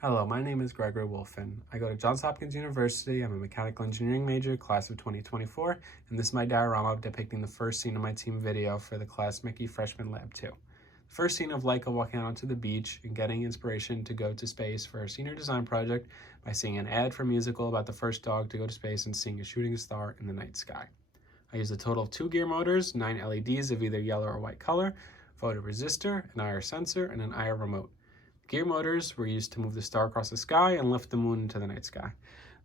Hello, my name is Gregory Wolfen. I go to Johns Hopkins University. I'm a mechanical engineering major, class of 2024, and this is my diorama depicting the first scene of my team video for the class MechE Freshman Lab 2. The first scene of Laika walking out onto the beach and getting inspiration to go to space for her senior design project by seeing an ad for a musical about the first dog to go to space and seeing a shooting star in the night sky. I used a total of 2 gear motors, 9 LEDs of either yellow or white color, photoresistor, an IR sensor, and an IR remote. Gear motors were used to move the star across the sky and lift the moon into the night sky.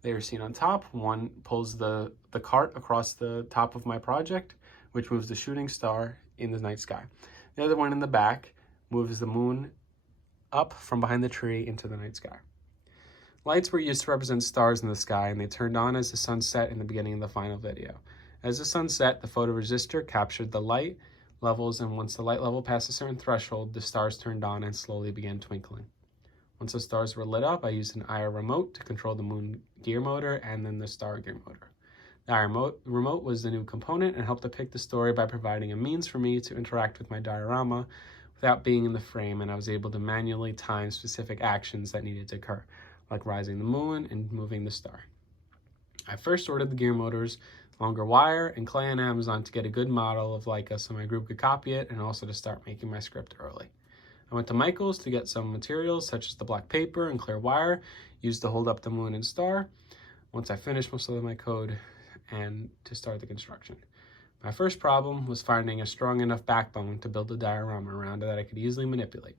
They are seen on top. One pulls the cart across the top of my project, which moves the shooting star in the night sky. The other one in the back moves the moon up from behind the tree into the night sky. Lights were used to represent stars in the sky, and they turned on as the sun set in the beginning of the final video. As the sun set, the photoresistor captured the light levels, and once the light level passed a certain threshold, the stars turned on and slowly began twinkling. Once the stars were lit up, I used an IR remote to control the moon gear motor and then the star gear motor. The IR remote was the new component and helped depict the story by providing a means for me to interact with my diorama without being in the frame, and I was able to manually time specific actions that needed to occur, like rising the moon and moving the star. I first ordered the gear motors, longer wire, and clay on Amazon to get a good model of Laika so my group could copy it and also to start making my script early. I went to Michael's to get some materials such as the black paper and clear wire used to hold up the moon and star once I finished most of my code and to start the construction. My first problem was finding a strong enough backbone to build a diorama around that I could easily manipulate.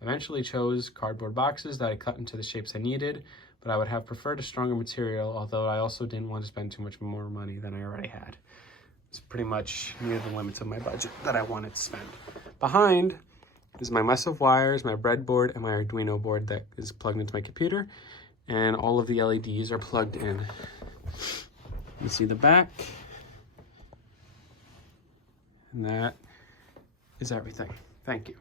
I eventually chose cardboard boxes that I cut into the shapes I needed, but I would have preferred a stronger material, although I also didn't want to spend too much more money than I already had. It's pretty much near the limits of my budget that I wanted to spend. Behind is my mess of wires, my breadboard, and my Arduino board that is plugged into my computer, and all of the LEDs are plugged in. You see the back, and that is everything. Thank you.